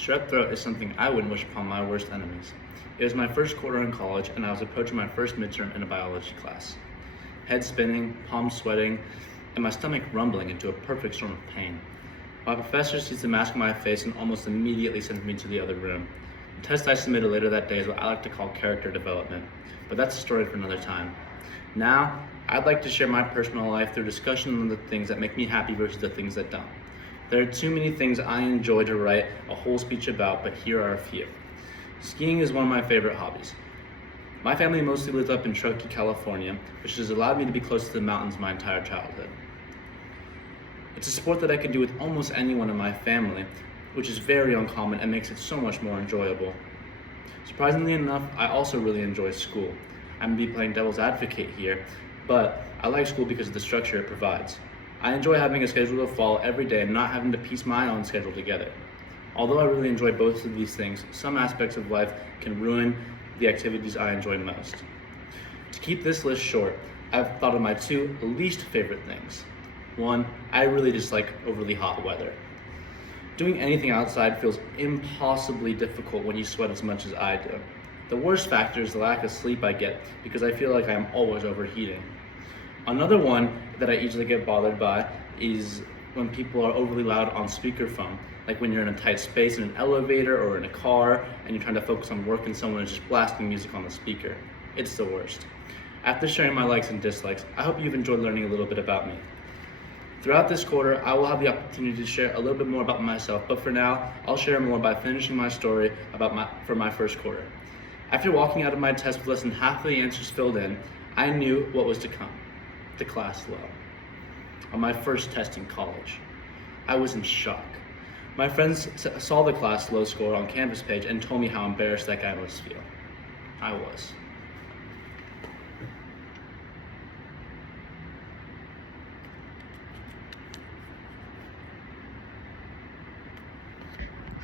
Strep throat is something I wouldn't wish upon my worst enemies. It was my first quarter in college, and I was approaching my first midterm in a biology class. Head spinning, palms sweating, and my stomach rumbling into a perfect storm of pain. My professor sees the mask on my face and almost immediately sends me to the other room. The test I submitted later that day is what I like to call character development, but that's a story for another time. Now, I'd like to share my personal life through discussion on the things that make me happy versus the things that don't. There are too many things I enjoy to write a whole speech about, but here are a few. Skiing is one of my favorite hobbies. My family mostly lived up in Truckee, California, which has allowed me to be close to the mountains my entire childhood. It's a sport that I can do with almost anyone in my family, which is very uncommon and makes it so much more enjoyable. Surprisingly enough, I also really enjoy school. I'm going to be playing devil's advocate here, but I like school because of the structure it provides. I enjoy having a schedule to follow every day and not having to piece my own schedule together. Although I really enjoy both of these things, some aspects of life can ruin the activities I enjoy most. To keep this list short, I've thought of my two least favorite things. One, I really dislike overly hot weather. Doing anything outside feels impossibly difficult when you sweat as much as I do. The worst factor is the lack of sleep I get because I feel like I am always overheating. Another one that I easily get bothered by is when people are overly loud on speakerphone, like when you're in a tight space in an elevator or in a car and you're trying to focus on work and someone is just blasting music on the speaker. It's the worst. After sharing my likes and dislikes, I hope you've enjoyed learning a little bit about me. Throughout this quarter, I will have the opportunity to share a little bit more about myself, but for now, I'll share more by finishing my story for my first quarter. After walking out of my test with less than half of the answers filled in, I knew what was to come. The class low. On my first test in college. I was in shock. My friends saw the class low score on Canvas page and told me how embarrassed that guy must feel. I was.